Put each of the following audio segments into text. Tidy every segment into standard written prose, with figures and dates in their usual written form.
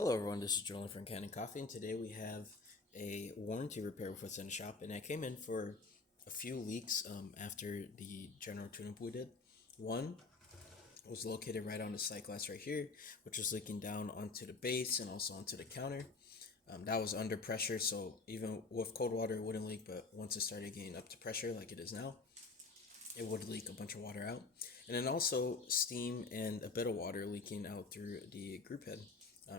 Hello everyone, this is Jordan from Cannon Coffee, and today we have a warranty repair with what's in the shop, and I came in for a few leaks after the general tune-up we did. One was located right on the sight glass right here, which was leaking down onto the base and also onto the counter. That was under pressure, so even with cold water it wouldn't leak, but once it started getting up to pressure like it is now, it would leak a bunch of water out. And then also steam and a bit of water leaking out through the group head.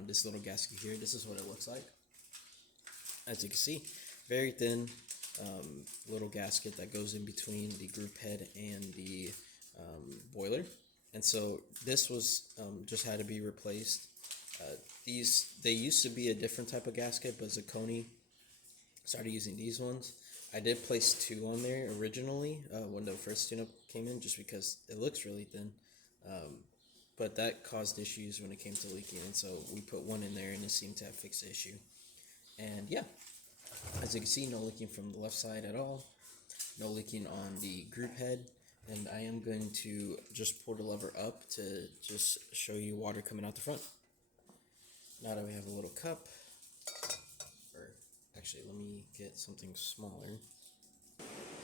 This little gasket here, this is what it looks like. As you can see, very thin little gasket that goes in between the group head and the boiler. And so this was just had to be replaced. They used to be a different type of gasket, but Zaconni started using these ones. I did place two on there originally when the first tune-up came in, just because it looks really thin. But that caused issues when it came to leaking, and so we put one in there, and it seemed to have fixed the issue. And yeah, as you can see, no leaking from the left side at all, no leaking on the group head, and I am going to just pull the lever up to just show you water coming out the front. Now that we have a little cup, or actually let me get something smaller.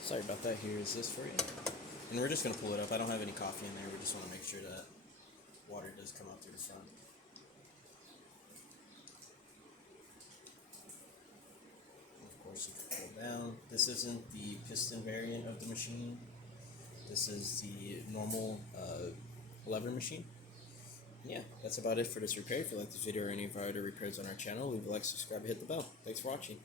Sorry about that, here is this for you. And we're just going to pull it up. I don't have any coffee in there, we just want to make sure that water does come out through the front. Of course, you can pull down. This isn't the piston variant of the machine. This is the normal lever machine. Yeah, that's about it for this repair. If you like this video or any of our other repairs on our channel, leave a like, subscribe, and hit the bell. Thanks for watching.